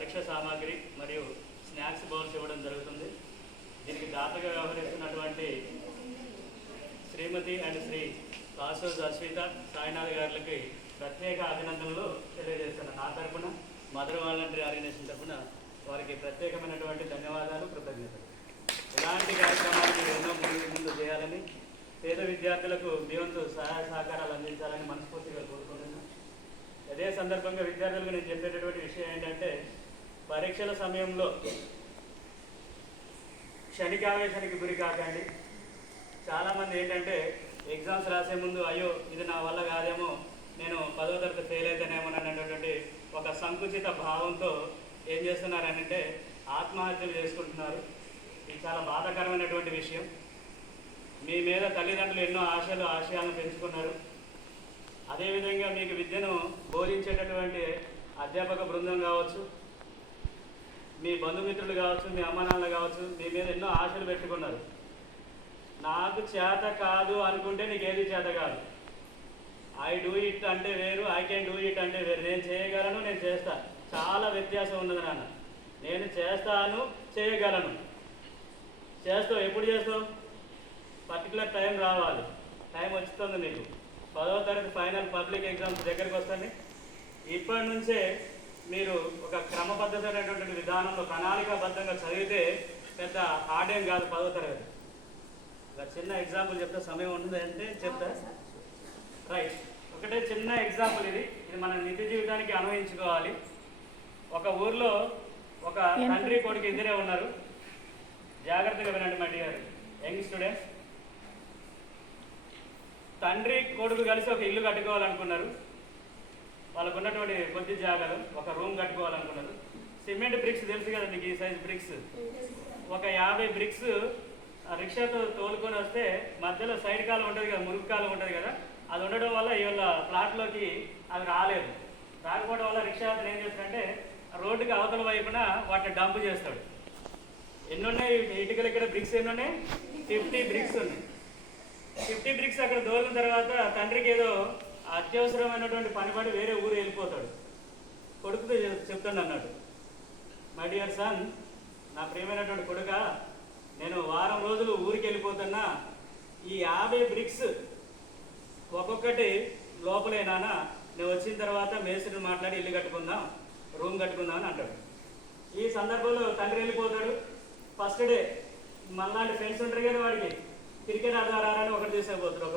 పరీక్ష సామాగ్రి మరియు స్నాక్స్ బౌల్స్ ఇవ్వడం జరుగుతుంది. దీనికి దాతగా వ్యవహరిస్తున్నటువంటి శ్రీమతి అండ్ శ్రీ కాసోజ్ అశ్విత సాయినాథ్ గారికి ప్రత్యేక అభినందనలు తెలియజేస్తున్నాను. నా తరఫున మదర్ వాలంటరీ ఆర్గనైజేషన్ తరఫున వారికి ప్రత్యేకమైనటువంటి ధన్యవాదాలు, కృతజ్ఞతలు. ఇలాంటి కార్యక్రమాలు ఎన్నో ముందు చేయాలని, పేద విద్యార్థులకు మీ వంతు సహాయ సహకారాలు అందించాలని మనస్ఫూర్తిగా కోరుకుంటున్నాను. అదే సందర్భంగా విద్యార్థులకు నేను చెప్పేటటువంటి విషయం ఏంటంటే, పరీక్షల సమయంలో క్షణికావేశానికి గురి కాకండి. చాలామంది ఏంటంటే ఎగ్జామ్స్ రాసే ముందు అయ్యో ఇది నా వల్ల కాదేమో, నేను 10వ తరగతి ఫెయిల్ అయితేనేమో అనేటటువంటి ఒక సంకుచిత భావంతో ఏం చేస్తున్నారనంటే ఆత్మహత్యలు చేసుకుంటున్నారు. ఇది చాలా బాధాకరమైనటువంటి విషయం. మీ మీద తల్లిదండ్రులు ఎన్నో ఆశయాలను పెంచుకున్నారు. అదేవిధంగా మీకు విద్యను బోధించేటటువంటి అధ్యాపక బృందం కావచ్చు, మీ బంధుమిత్రులు కావచ్చు, మీ అమ్మానాన్నలు కావచ్చు, మీ మీద ఎన్నో ఆశలు పెట్టుకున్నారు. నాకు చేత కాదు అనుకుంటే నీకు ఏది చేత కాదు. ఐ డూ ఇట్ అంటే వేరు, ఐ కెన్ డూ ఇట్ అంటే వేరు. నేను చేయగలను, నేను చేస్తా, చాలా వ్యత్యాసం ఉన్నది నాన్న. నేను చేస్తాను, చేయగలను. చేస్తావు, ఎప్పుడు చేస్తావు? పర్టికులర్ టైం రావాలి. టైం వచ్చుతుంది నీకు. 10వ తరగతి ఫైనల్ పబ్లిక్ ఎగ్జామ్స్ దగ్గరికి వస్తుంది. ఇప్పటి నుంచే మీరు ఒక క్రమబద్ధమైనటువంటి విధానంలో ప్రణాళికాబద్ధంగా చదివితే పెద్ద హార్డ్ ఏం కాదు 10వ తరగతి. ఒక చిన్న ఎగ్జాంపుల్ చెప్తే సమయం ఉంటుందంటే చెప్తా. రైట్, ఒకటే చిన్న ఎగ్జాంపుల్. ఇది మన నిత్య జీవితానికి అన్వయించుకోవాలి. ఒక ఊర్లో ఒక తండ్రి కొడుకు ఇద్దరే ఉన్నారు. జాగ్రత్తగా వినండి మై డియర్ యంగ్ స్టూడెంట్స్. తండ్రి కొడుకు కలిసి ఒక ఇల్లు కట్టుకోవాలనుకున్నారు. వాళ్ళకు ఉన్నటువంటి కొద్ది జాగాలు ఒక రూమ్ కట్టుకోవాలనుకున్నారు. సిమెంట్ బ్రిక్స్ తెలుసు కదా మీకు, ఈ సైజ్ బ్రిక్స్. ఒక 50 బ్రిక్స్ రిక్షాతో తోలుకొని వస్తే మధ్యలో సైడ్ కాలం ఉంటుంది కదా, మురుగు కాలం ఉంటుంది కదా, అది ఉండడం వల్ల ఇవాళ ప్లాట్లోకి అది రాలేదు. రాకపోవడం వల్ల రిక్షా అతను ఏం చేస్తాడంటే రోడ్డుకి అవతల వైపున వాటిని డంప్ చేస్తాడు. ఎన్నున్నాయి ఇటుకలు? ఇక్కడ బ్రిక్స్ ఎన్నున్నాయి? 50 బ్రిక్స్ ఉన్నాయి. 50 బ్రిక్స్ అక్కడ దోలిన తర్వాత తండ్రికి ఏదో అత్యవసరమైనటువంటి పనిపడి వేరే ఊరు వెళ్ళిపోతాడు. కొడుకుతో చెప్తాడు అన్నాడు, మై డియర్ సన్, నా ప్రియమైనటువంటి కొడుక, నేను వారం రోజులు ఊరికి వెళ్ళిపోతున్నా. ఈ 50 బ్రిక్స్ ఒక్కొక్కటి లోపలేనా, నేను వచ్చిన తర్వాత మేస్త్రిని మాట్లాడి ఇల్లు కట్టుకుందాం, రూమ్ కట్టుకుందాం అని అంటాడు. ఈ సందర్భంలో తండ్రి వెళ్ళిపోతాడు. ఫస్ట్ డే మనలాంటి ఫ్రెండ్స్ ఉంటారు కదా, వాడికి క్రికెట్ ఆడదారని ఒకటి తీసుకుపోతాడు.